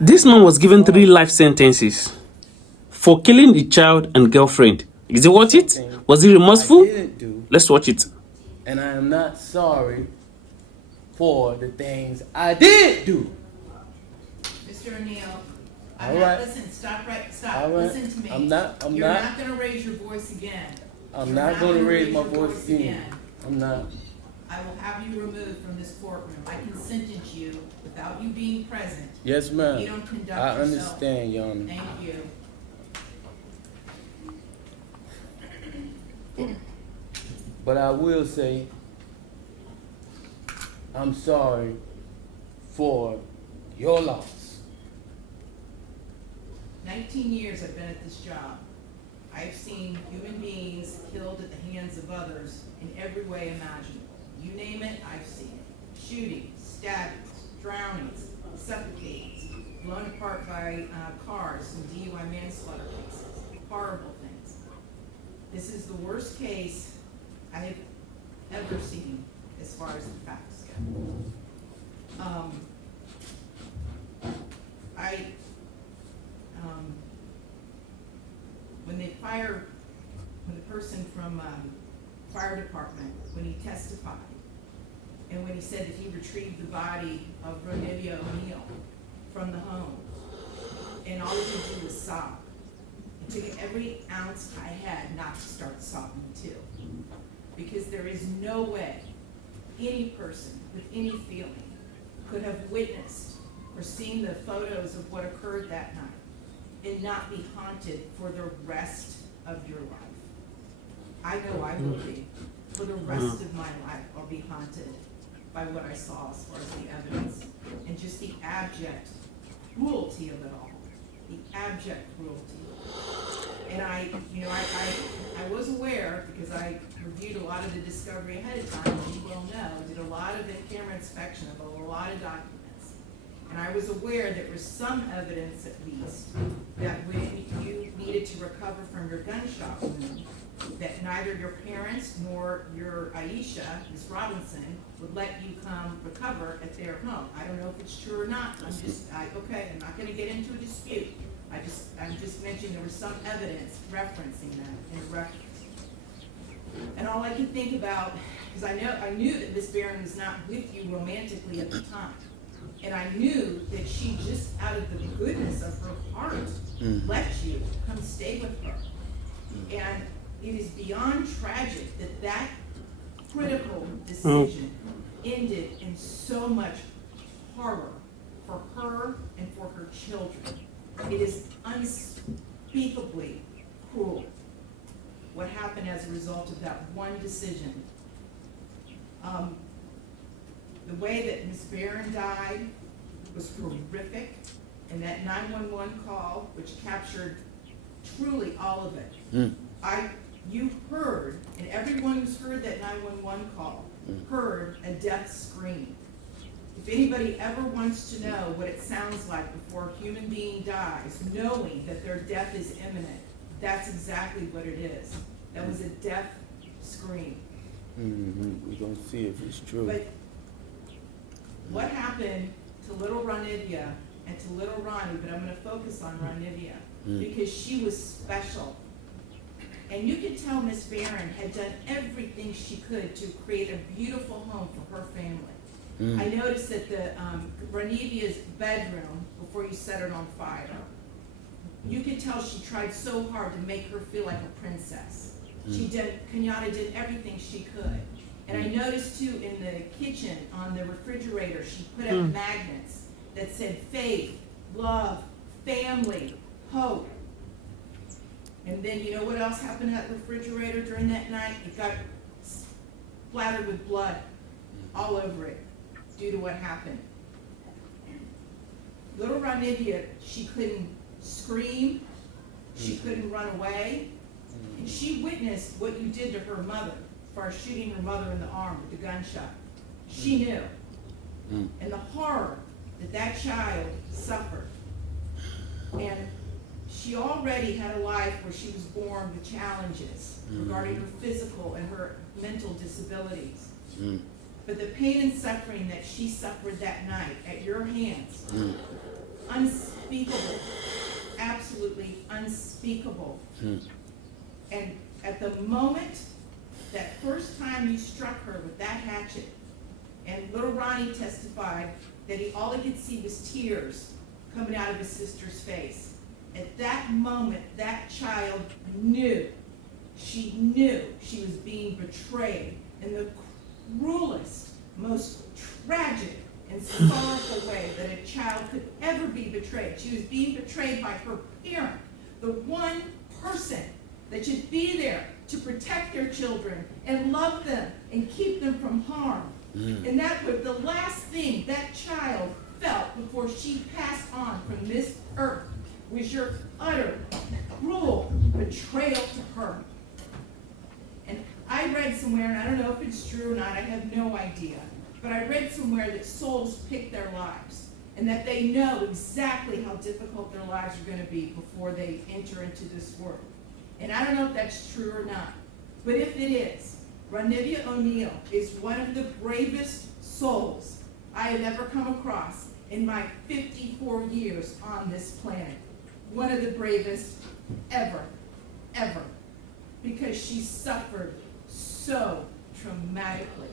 This man was given 3 life sentences for killing the child and girlfriend. Is it worth it? Was he remorseful? I didn't do, Let's watch it. and I am not sorry for the things I did do. Mr. O'Neal, All right. listen, stop. All right. Listen to me. I'm not You're not going to raise your voice again. I'm not going to raise my voice again. I'm not. I will have you removed from this courtroom. I can sentence you without you being present. Yes, ma'am. You don't conduct I yourself. understand, Your Honor. Thank you. But I will say, I'm sorry for your loss. 19 years I've been at this job. I've seen human beings killed at the hands of others in every way imaginable. You name it, I've seen it. Shootings, stabbings, drownings, suffocatings, blown apart by cars and DUI manslaughter cases. Horrible things. This is the worst case I have ever seen as far as the facts go. When the person from fire department, when he testified, and when he said that he retrieved the body of Ronnie O'Neal from the home, and all he could do was sob. It took every ounce I had not to start sobbing too. Because there is no way any person with any feeling could have witnessed or seen the photos of what occurred that night and not be haunted for the rest of your life. I know I will be. For the rest of my life, I'll be haunted by what I saw as far as the evidence and just the abject cruelty of it all. The abject cruelty. And I was aware, because I reviewed a lot of the discovery ahead of time, as you well know, did a lot of the camera inspection of a lot of documents. And I was aware there was some evidence, at least, that when you needed to recover from your gunshot wound, that neither your parents nor your Aisha, Ms. Robinson, would let you come recover at their home. I don't know if it's true or not. I'm not going to get into a dispute. I'm just mentioning there was some evidence referencing that in the records. And all I could think about, because I knew that Miss Barron was not with you romantically at the time. And I knew that she just out of the goodness of her heart let you come stay with her. And it is beyond tragic that critical decision ended in so much horror for her and for her children. It is unspeakably cruel what happened as a result of that one decision. The way that Ms. Barron died was horrific, and that 911 call, which captured truly all of it. You heard, and everyone who's heard that 911 call heard a death scream. If anybody ever wants to know what it sounds like before a human being dies, knowing that their death is imminent, that's exactly what it is. That was a death scream. We're going to see if it's true. But what happened to little Ronivia and to little Ronnie, but I'm going to focus on Ronivia, because she was special. And you could tell Miss Barron had done everything she could to create a beautiful home for her family. I noticed that the Ronivia's bedroom, before you set it on fire, you could tell she tried so hard to make her feel like a princess. Kenyatta did everything she could. And I noticed too in the kitchen, on the refrigerator, she put up magnets that said faith, love, family, hope. And then you know what else happened to that refrigerator during that night? It got splattered with blood all over it due to what happened. Little Ronivia, she couldn't scream, she couldn't run away, and she witnessed what you did to her mother as far as shooting her mother in the arm with the gunshot. She knew. And the horror that child suffered. And she already had a life where she was born with challenges regarding her physical and her mental disabilities. But the pain and suffering that she suffered that night at your hands, unspeakable. unspeakable, absolutely unspeakable. And at the moment, that first time you struck her with that hatchet, and little Ronnie testified that all he could see was tears coming out of his sister's face. At that moment, that child knew. She knew she was being betrayed in the cruelest, most tragic and sorrowful way that a child could ever be betrayed. She was being betrayed by her parent, the one person that should be there to protect their children and love them and keep them from harm. And that was the last thing that child felt before she passed on from this earth, was your utter, cruel betrayal to her. And I read somewhere, and I don't know if it's true or not, I have no idea, but I read somewhere that souls pick their lives, and that they know exactly how difficult their lives are going to be before they enter into this world. And I don't know if that's true or not, but if it is, Ronnie O'Neal is one of the bravest souls I have ever come across in my 54 years on this planet. One of the bravest ever, ever, because she suffered so traumatically.